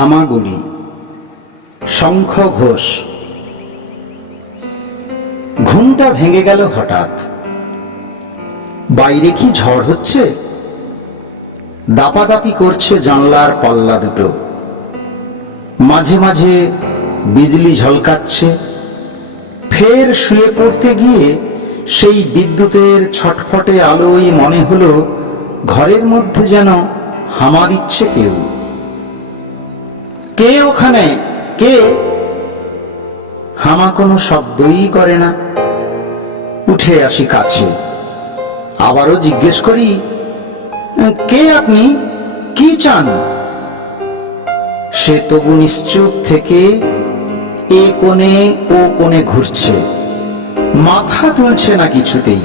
হামাগুড়ি। শঙ্খ ঘোষ। ঘুমটা ভেঙে গেল হঠাৎ। বাইরে কি ঝড় হচ্ছে? দাপাদাপি করছে জানলার পাল্লা দুটো। মাঝে মাঝে বিজলি ঝলকাচ্ছে। ফের শুয়ে পড়তে গিয়ে সেই বিদ্যুতের ছটফটে আলোয় মনে হলো ঘরের মধ্যে যেন হামা দিচ্ছে কেউ। কে ওখানে? কে? হামা কোনো শব্দই করে না। উঠে আসি কাছে, আবারও জিজ্ঞেস করি, কে আপনি? কি চান? সে তবু নিশ্চুপ থেকে এ কোণে ও কোণে ঘুরছে, মাথা তুলছে না কিছুতেই।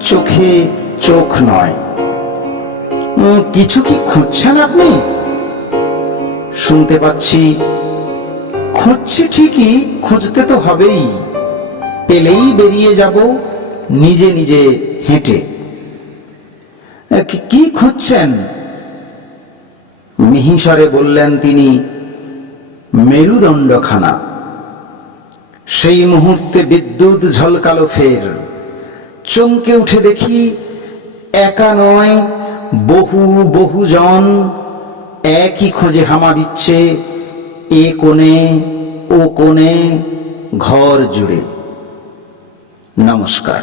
চোখে চোখ নয়। কিছু কি খুঁজছেন আপনি? শুনতে পাচ্ছি, খুঁজছি ঠিকই, খুঁজতে তো হবেই, পেলেই বেরিয়ে যাব নিজে নিজে হেঁটে। কি খুঁজছেন? মিহিসরে বললেন তিনি, মেরুদণ্ডখানা। সেই মুহূর্তে বিদ্যুৎ ঝলকালো ফের। চমকে উঠে দেখি, একা নয়, বহু বহুজন একই খোঁজে হামা দিচ্ছে, এ কোণে ও কোণে, ঘর জুড়ে। নমস্কার।